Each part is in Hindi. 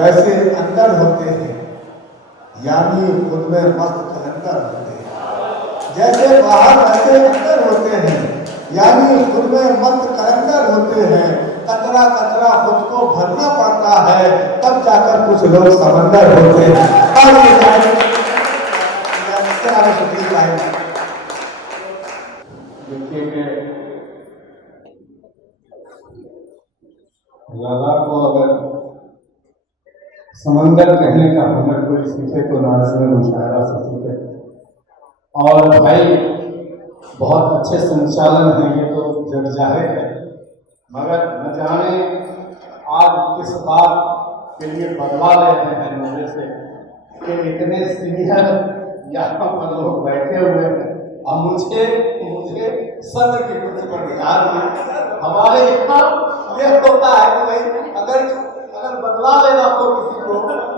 वैसे अंदर होते हैं, यानी खुद में मस्त कलंदर होते हैं। जैसे बाहर वैसे अंदर होते हैं, यानी खुद में मस्त कलंदर होते हैं। कतरा कतरा खुद को भरना पड़ता है, तब जाकर कुछ लोग समंदर होते हैं। और ये राधा को अगर समंदर कहने का हुनर कोई सीखे तो नाज़िम मुशायरा से सीखे। और भाई बहुत अच्छे संचालन हैं, ये तो जग जाहिर है, मगर न जाने आज किस बात के लिए बदला लेते हैं मुझे से कि इतने सीनियर यहाँ पर लोग बैठे हुए हैं और मुझे सत्र के कुछ अधिकार में हमारे यहाँ ये होता है कि भाई अगर बदला लेना हो किसी को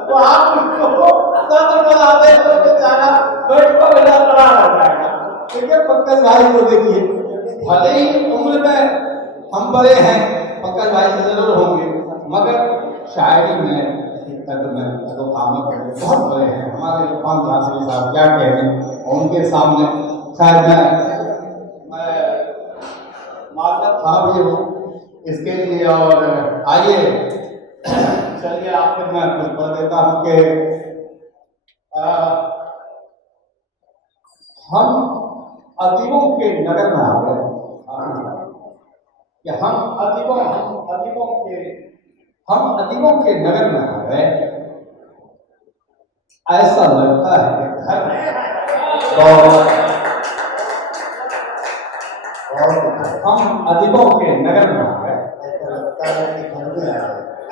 तो आप उसको सत्र बना दे तो बेचारा बैठ कर बेटा खड़ा रह जाएगा। देखिए पंकज भाई को देखिए, भले ही उम्र में हम बड़े हैं, पंकज भाई से जरूर होंगे, मगर शायरी में कद में कदोकामत में बहुत बड़े हैं हमारे इरफान झांसी साहब, क्या कह रहे हैं उनके सामने। खैर मैं मालूम था भी हूँ इसके लिए। और आइए चलिए आखिर में कुछ पढ़ देता हूँ कि हम अदीबों के नगर में आ गए, कि हम अदीबों के नगर में आ गए। ऐसा लगता है कि घर हम अदीबों के नगर में आ गए।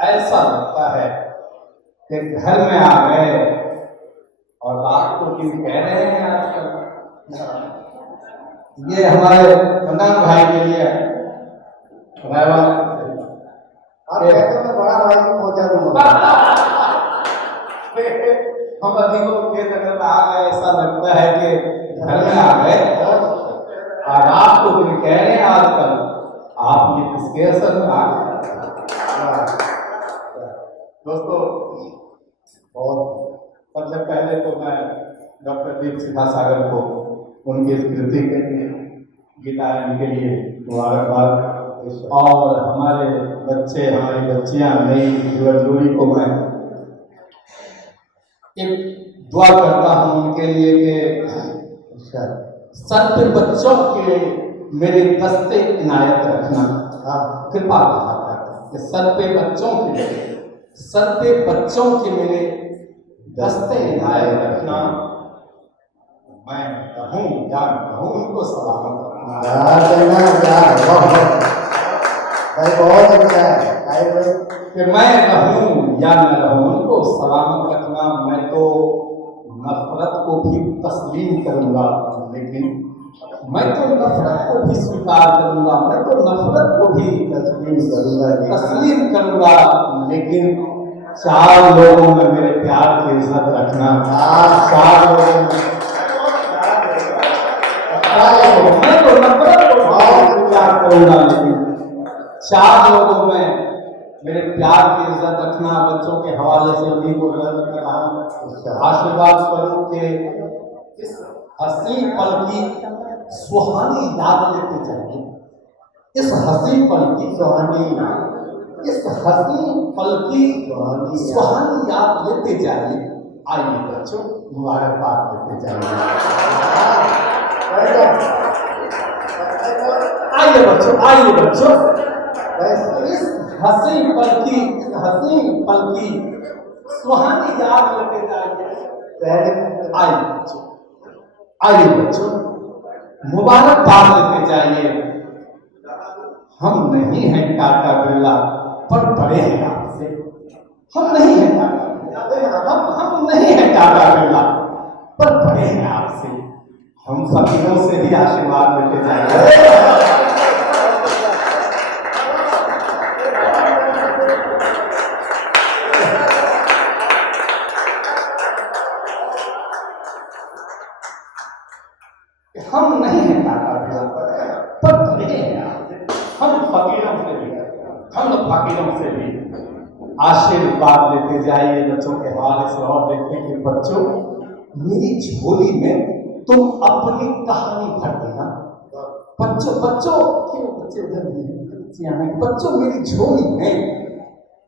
ऐसा लगता है कि घर में आ गए और रात को दिन कह रहे हैं आजकल। ये हमारे कंदन भाई के लिए बड़ा भाई पहुंचा हम अदीबों के नगर में आ गए। ऐसा लगता है कि घर में आ गए और रात को दिन कह रहे हैं आजकल। आप ये किसके असर में आ गए? दोस्तों बहुत सबसे पहले तो मैं डॉक्टर दीप सिन्हा सागर को उनकी स्मृति के लिए गीतायन के लिए मुबारकबाद, और हमारे बच्चे हमारी बच्चियां नई युवा जोड़ी को मैं एक दुआ करता हूं उनके लिए कि सर पे बच्चों के मेरे दस्ते इनायत रखना, कृपा कि सर पे बच्चों के मेरे दस्ते इनायत रखना। मैं कहूँ या कहूँ उनको सलामत बहुत अच्छा है कि मैं रहूं या न रहूं उनको सलामत रखना। मैं तो नफरत को भी तस्लीम करूंगा, लेकिन मैं तो नफरत को भी स्वीकार करूंगा, मैं तो नफरत को भी तस्लीम करूंगा, लेकिन चार लोगों में मेरे प्यार की इज्जत रखना। चार लोगों में मैं तो नफरत को बहुत प्यार करूंगा, लेकिन चार लोगों में मेरे प्यार की इज्जत रखना। बच्चों के हवाले से उन्हीं को गर्व कर रहा हूँ। आशीर्वाद स्वरूप के इस हसी पल की सुहानी याद लेते जाइए, इस हसी पल की सुहानी याद लेते जाइए। आइए बच्चों मुबारकबाद लेते जाइए। आइए बच्चों इस हसी पल की सुहानी याद लेते जाइए। आइए बच्चों मुबारकबाद लेते जाइए। हम नहीं हैं टाटा बिरला, पर बड़े हैं आपसे। हम नहीं हैं टाटा बिरला, पर बड़े हैं आपसे। हम फकीरों से भी आशीर्वाद लेते जाएंगे। हम नहीं हैं टाटा बिरला, पर बड़े हैं आपसे। हम फकीरों से भी आशीर्वाद लेते जाइए बच्चों के हवाले से और देखें कि बच्चों मेरी झोली में तुम अपनी कहानी भर देना। बच्चों बच्चों क्यों बच्चे उधर भी हैं, बच्चियां हैं, बच्चों मेरी झोली में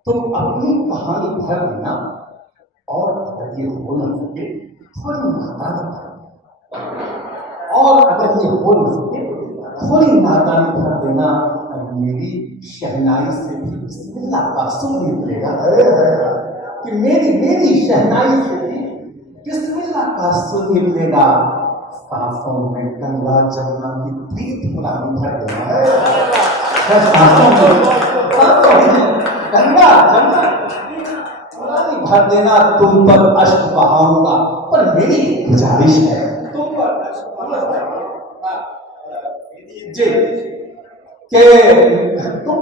तुम अपनी कहानी भर देना और अगर ये हो न सके थोड़ी नादानी भर, और अगर ये हो न सके थोड़ी नादानी भर देना। मेरी शहनाई से भी बिस्मिल्लाह का सुन निकलेगा कि मेरी शहनाई से भी बिस्मिल्लाह का सुन निकलेगा। सांसों में गंगा जमुना की प्रीत पुरानी भर देना। सांसों में गंगा जमुना पुरानी भर देना। तुम पर अश्क बहाऊंगा, पर मेरी एक गुजारिश है, तुम पर जी कि तुम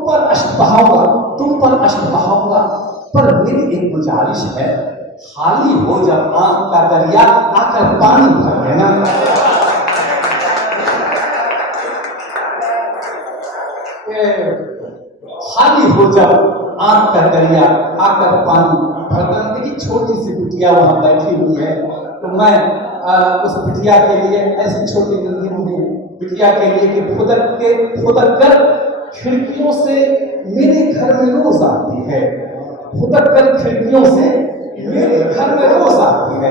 पर अश्क बहाऊंगा, पर मेरी एक गुजारिश है, खाली हो जब आंख का दरिया आकर पानी भर देना। खाली हो जब आंख का दरिया आकर पानी भर देना। देखिए छोटी सी बिटिया वहां बैठी हुई है, तो मैं उस बिटिया के लिए ऐसी छोटी नन्ही मुन्नी बिटिया के लिए कि फुदक कर खिड़कियों से मेरे घर में रोज आती है, फुदक कर खिड़कियों से मेरे घर में रोज आती है।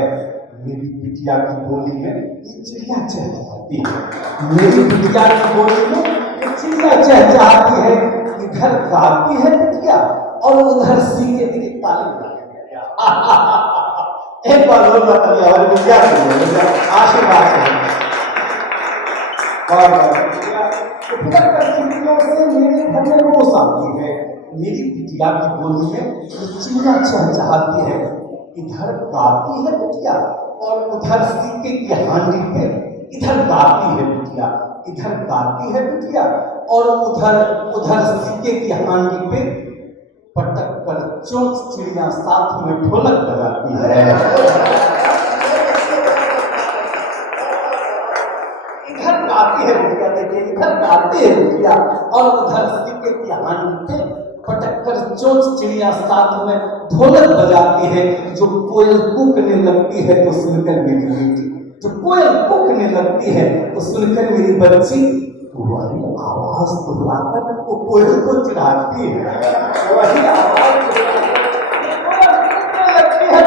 मेरी बिटिया की बोली में ये चिड़िया चहचहाती है, मेरी बिटिया की बोली में ये चिड़िया चहचहाती है। इधर गाती है बिटिया और उधर सीखे दिखे ताली एक बार और बताइए हमारी बिटिया आशीर्वाद है। खिड़कियों से मेरे घर में रोज आती है, मेरी बिटिया की बोली में चिड़िया चहचहाती है। इधर गाती है बिटिया और उधर सीके की हांडी पे, इधर गाती है बिटिया, इधर गाती है बिटिया और उधर सीके की हांडी पे पटक कर चोंच चिड़िया साथ में ढोलक बजाती है। इधर गाती है बिटिया, देखिए इधर गाती है बिटिया और उधर सीके की हांडी पे पटक कर चोंच चिड़िया साथ में ढोलक बजाती है। जो कोयल कूकने लगती है तो सुनकर मेरी बेटी, जो कोयल कूकने लगती है तो सुनकर मेरी बच्ची वही आवाज दोहराकर वो कोयल को चिढ़ाती है, वही आवाज लगती है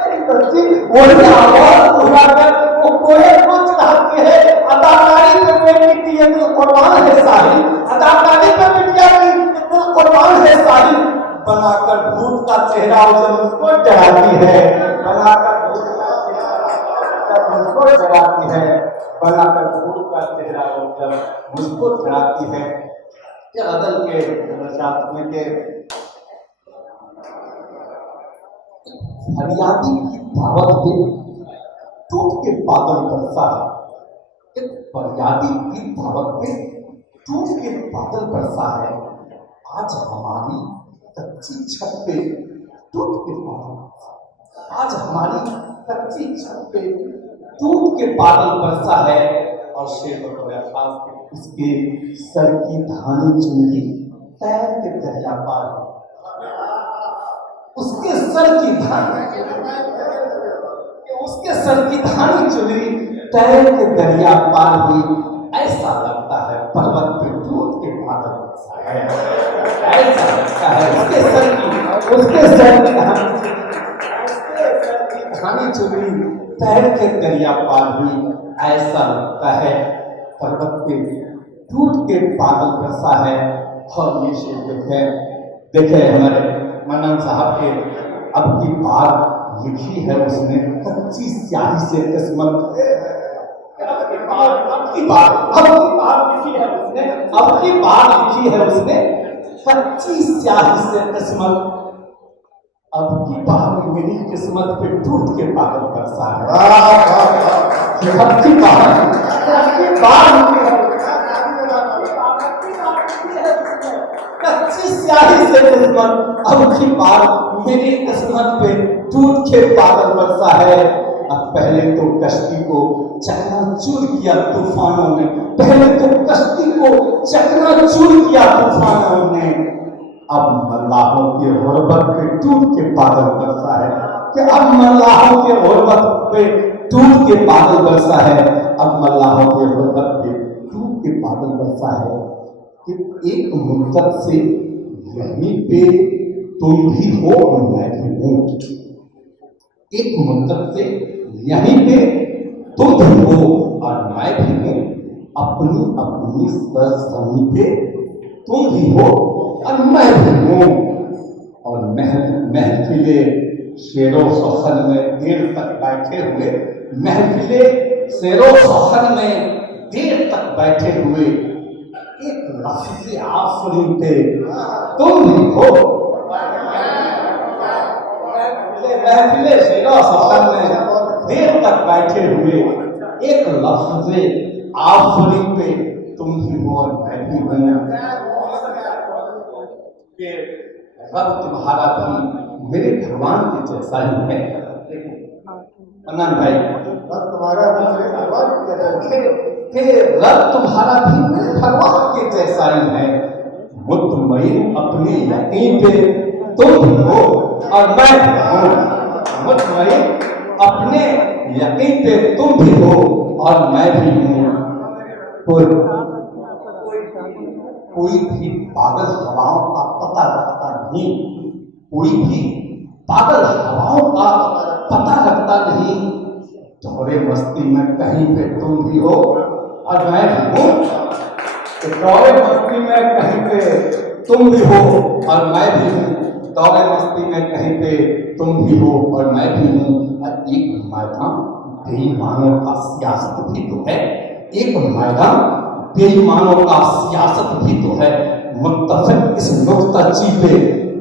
मेरी बच्ची, वही आवाज दोहराकर वो कोयल को चिढ़ाती है। अदाकारी पे बेटी की ये तो कुर्बान है साहिल, अदाकारी पे बिटिया की इतना कुर्बान है साहिल। बनाकर भूत का चेहरा जब उसको डराती है, बनाकर भूत का चेहरा जब मुझको डराती है, बनाकर भूत का चेहरा जब मुझको डराती है। ये गजल के में के फरियादी की दावत पे टूट के बादल बरसा है, एक फरियादी की दावत पे टूट के बादल बरसा है। आज हमारी कच्ची छत पे टूट के बादल, आज हमारी कच्ची छत पे टूट के बादल बरसा है। और शेर खास उसके सर की धानी चुनरी तैर के दरिया पार, उसके सर की धानी, उसके सर की धानी चुनरी तैर के दरिया पार हुई। ऐसा लगता है पर्वत पे टूट के बादल बरसा है, ऐसा लगता है उसके सर की धानी चुनरी तैर के दरिया पार हुई। ऐसा लगता है पर्वत पे टूट के बादल बरसा है। और ये शेर देखे हमारे मन्नन साहब के अब की बात लिखी है उसने कच्ची स्याही से किस्मत, अब की बात लिखी है उसने, अब की बात लिखी है उसने कच्ची स्याही से किस्मत। अब की बात मेरी किस्मत पे टूट के बादल बरसा है। अब की बात कच्ची स्याही से किस्मत, अब की बात मेरी किस्मत पे टूट के बादल बरसा है। अब पहले तो कश्ती को चकनाचूर किया तूफानों ने, पहले तो कश्ती को चकनाचूर किया तूफानों ने, अब मल्लाहों के गुर्बत पे टूट के बादल बरसा है, कि अब मल्लाहों के गुर्बत पे टूट के बादल बरसा है, अब मल्लाहों के गुर्बत पे टूट के बादल बरसा है, कि एक मुद्दत से यहीं पे तुम भी हो और मैं भी हूं, एक मुद्दत से यहीं पे तुम भी हो और मैं भी हूं, अपनी अपनी सरजमीं पे तुम भी हो और मैं भी हूं, और महफिले शेरो सखन में देर तक बैठे हुए, महफिले शेरो सखन में देर तक बैठे हुए, एक लफ्ज़ आफरीन पे तुम भी हो, महफिले शेरो सखन में देर तक बैठे हुए, एक लफ्ज़ आफरीन पे तुम भी हो और मैं भी हूं, कि रब तुम्हारा भी मेरे भगवान के जैसा ही है। अनंत भाई, रब तुम्हारा भी मेरे भगवान के जैसा कि रब तुम्हारा भी मेरे भगवान के जैसा ही है, मुतमईन अपने यकीन पे तुम भी हो और मैं भी हूं, मुतमईन अपने यकीन पे तुम भी हो और मैं भी हूं। कोई भी पागल हवाओं का पता रखता नहीं, कोई भी पागल हवाओं का पता रखता नहीं, दौरे मस्ती में कहीं पे तुम भी हो और मैं भी हूं, दौरे मस्ती में कहीं पे तुम भी हो और मैं भी हूं, दौरे मस्ती में कहीं पे तुम भी हो और मैं भी हूं। और एक मैदान बेईमानों का सियासत भी तो है, एक मैदान बेईमानों का सियासत भी तो है, मुत्तफिक इस नुक्ताची पे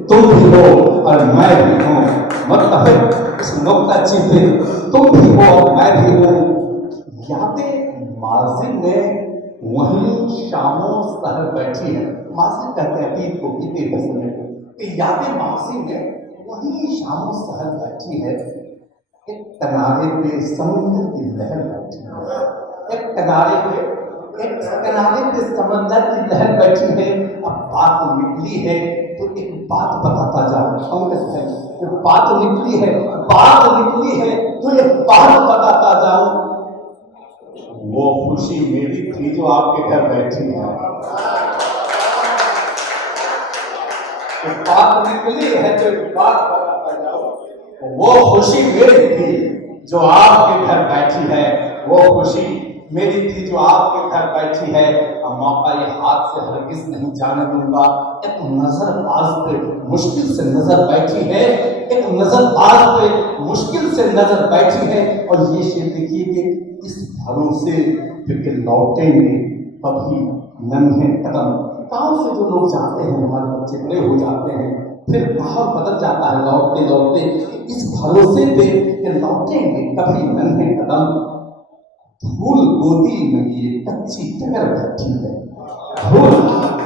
तुम भी हो और मैं भी हूं, मुत्तफिक इस नुक्ताची पे तुम भी हो और मैं भी हूं। यादें माज़ी में वहीं शामों सहर बैठी है, माज़ी कहते हैं अतीत को, बीते हुए समय को, यादें माज़ी में वहीं शामों सहर बैठी है, एक किनारे पे समुद्र की लहर बैठी है, एक किनारे पे समंदर की लहर बैठी है। अब बात निकली है तो एक बात बताता जाऊं, एक बात निकली है, बात निकली है तो एक बात बताता जाऊं। वो खुशी मेरी थी जो आपके घर बैठी है, एक बात निकली है तो एक बात बताता जाऊं। वो खुशी मेरी थी जो आपके घर बैठी है, वो खुशी मेरी थी जो आपके घर बैठी है। अब मौका ये हाथ से हरगिज नहीं जाने दूंगा। एक नजरबाज पे मुश्किल से नजर बैठी है, एक नजरबाज पे मुश्किल से नजर बैठी है, और ये शेर देखिए कि इस भरोसे फिर लौटेंगे कभी नन्हे कदम। गांव से जो लोग जाते हैं, हमारे बच्चे बड़े हो जाते हैं, फिर माहौल बदल जाता है लौटते लौटते, इस भरोसे पे कि लौटेंगे कभी नन्हे कदम। धूल गोदी में ये कच्ची टगर बैठी है, धूल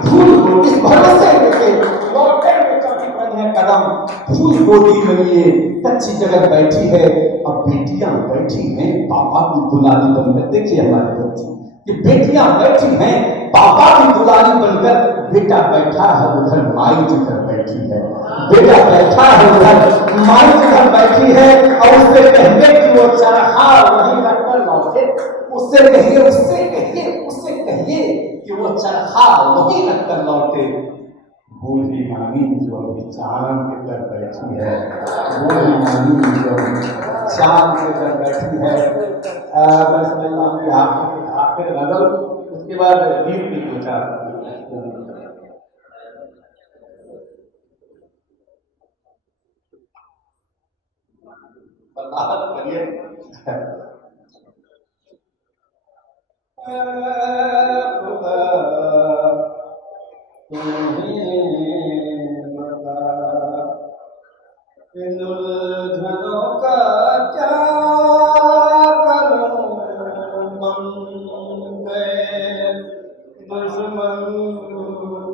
धूल गोदी भरोसे में के लौटेंगे कभी नन्हे कदम। धूल गोदी में ये कच्ची जगह बैठी है। अब बेटियां बैठी हैं पापा की दुलारी बनकर, देखिए हमारे बच्चे कि बेटियां बैठी हैं पापा की दुलारी बनकर, बेटा बैठा है उधर माई जिधर बैठी है, बेटा बैठा है उधर माई जिधर बैठी है, और उससे कहने कि वो चरखा वहीं रखकर लौटे, उससे कहिए उससे कहिए कि वो चरखा वहीं रखकर लौटे। बूढ़ी नानी जो अभी चांद के घर बैठी है, बूढ़ी नानी जो चांद के घर बैठी है। आखिर गजल, उसके बाद गीत की विचार करिए। इन उलझनों का क्या करूं, बन गए दुश्मन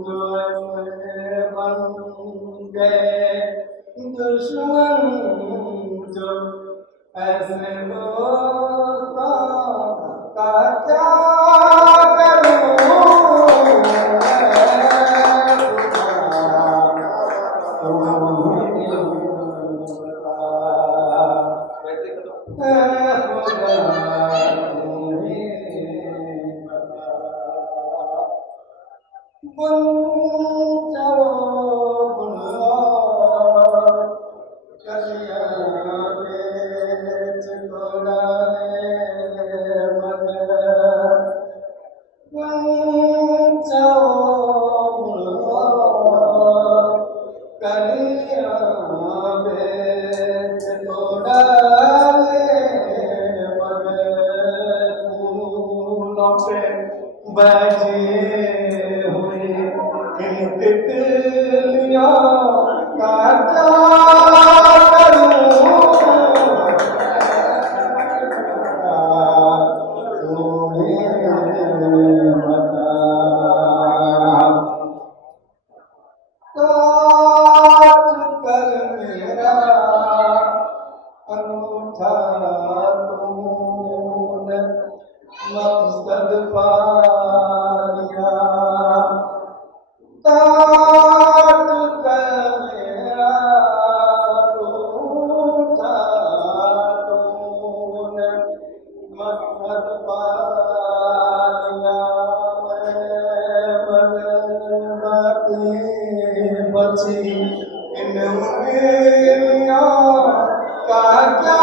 जो ऐसे बन गए, दुश्मन जो ऐसे दोस्तों का क्या करूं, बजे हुए इन तितलियों का क्या करूं तुम्हें बता काट कर मेरा अंगूठा तूने मकसद पा लिया काट कर मेरा अंगूठा तूने मकसद पा लिया मैं बची इन उंगलियों का क्या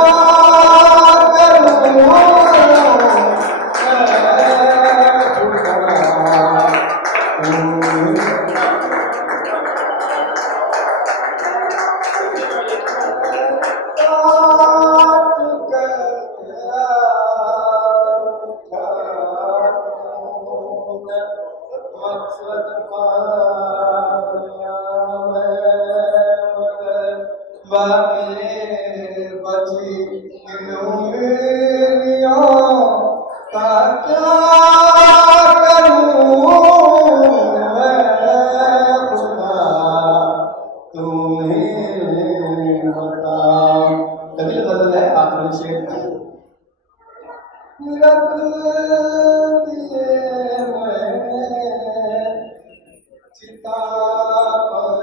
बची इन उंगलियों का क्या करूं मैं खुदा तुम्हें बता। तभी गजल है आखिरी शेर रख दिए मैंने चिता पर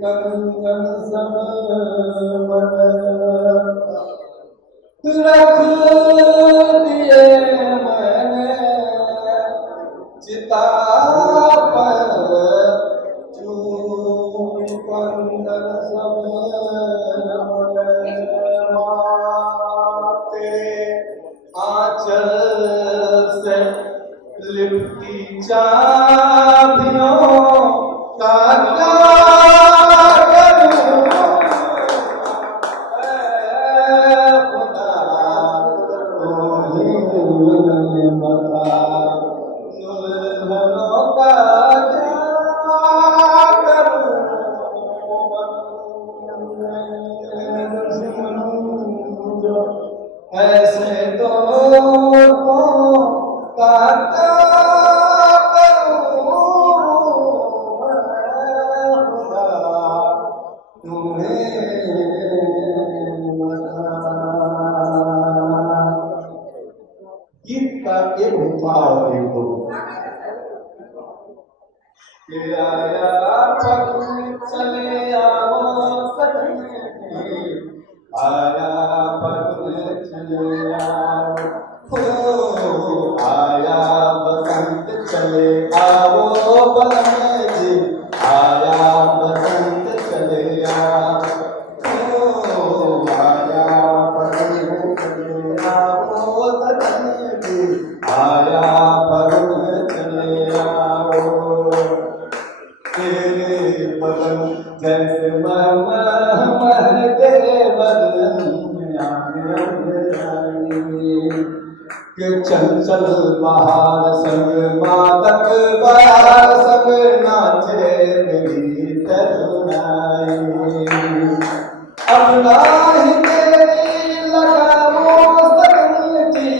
कंगन सब रख दिए मैंने चिता पर चूड़ी कंगन सब तेरे आंचल से लिपटी चाबियों का क्या करूं खुदा तुम्हें बता दुल्हनों का क्या करूं जो ऐसे दोस्तों का क्या गीत का एक था और एक दो आया पग चले आओ सजने आया पग चले आओ हो आया बसंत चले आओ बलम जी आया बसंत चले आओ हो आया बसंत चले आओ सजने जी आया बसंत चले आओ तेरे बदन जैसे महके बदन के चंचल बहार संग मादक बहार संग नाचे मेरी तरुणाई अब नाही तेरी लगाओ सजन जी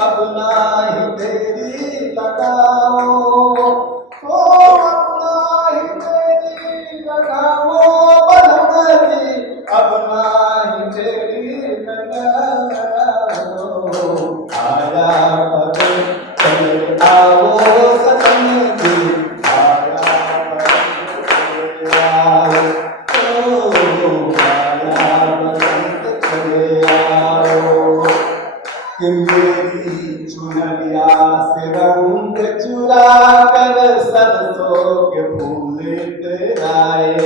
अब नाही तेरी लगाओ अब नाही तेरी लगाओ आया पग चले आओ सजन जी आया पग चले आओ आया कि मेरी चुनरिया से रंग चुरा कर सरसों के फूल तेराए,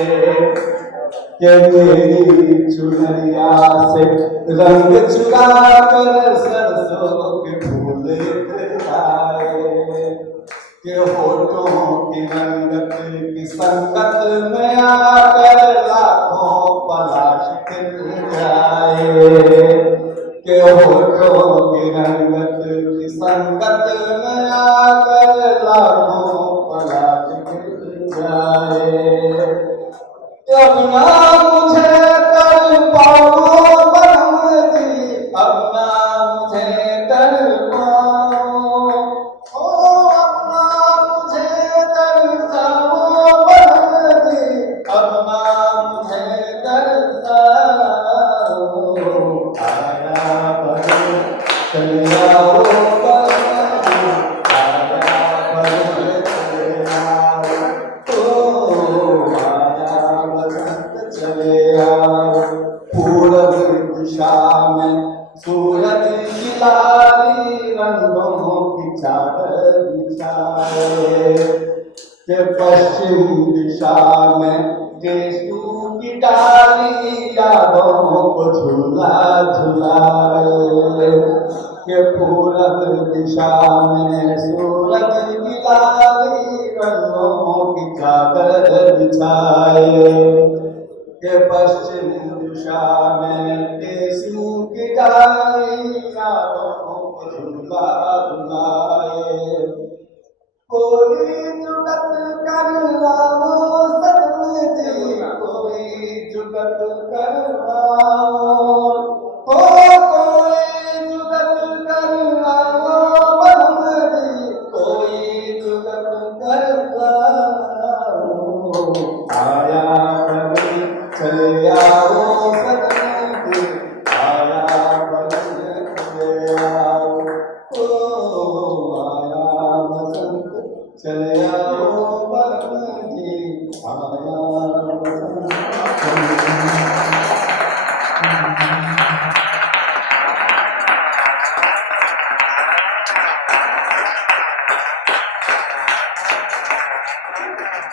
कि मेरी चुनरिया से रंग चुरा कर सरसों के फूल तेराए, के होठों की रंगत की संगत में आकर लाखों पलाश खिल जाए, के होठों की रंगत की संगत में आकर लाखों पलाश खिल जाए। अब ना मुझे कर पाओ बलम जी, अब ना मुझे कर पाओ, अब ना मुझे कर पाओ बलम जी, अब ना मुझे कर पाओ। आया बलम चले आओ बलम जी, आया बलम चले आओ, चले आओ। पूरब दिशा में सूरज की लाली रंगों की चादर बिछाए, के पश्चिम दिशा में केशु की डाली यादों को झूला झुलाए, के पूरब दिशा में सूरज की लाली रंगों की चादर बिछाए, के पश्चिम दिशा में केशु की डाली यादों को झूला झुलाए। कोई जुगत कर लाओ सतन जी, कोई जुगत कर लाओ, हो कोई जुगत कर लाओ बलम जी, कोई जुगत कर लाओ। आया बलम चले आओ सतन जी, आया बलम चले आओ, ओ आया बसंत चले आओ बलम जी, आया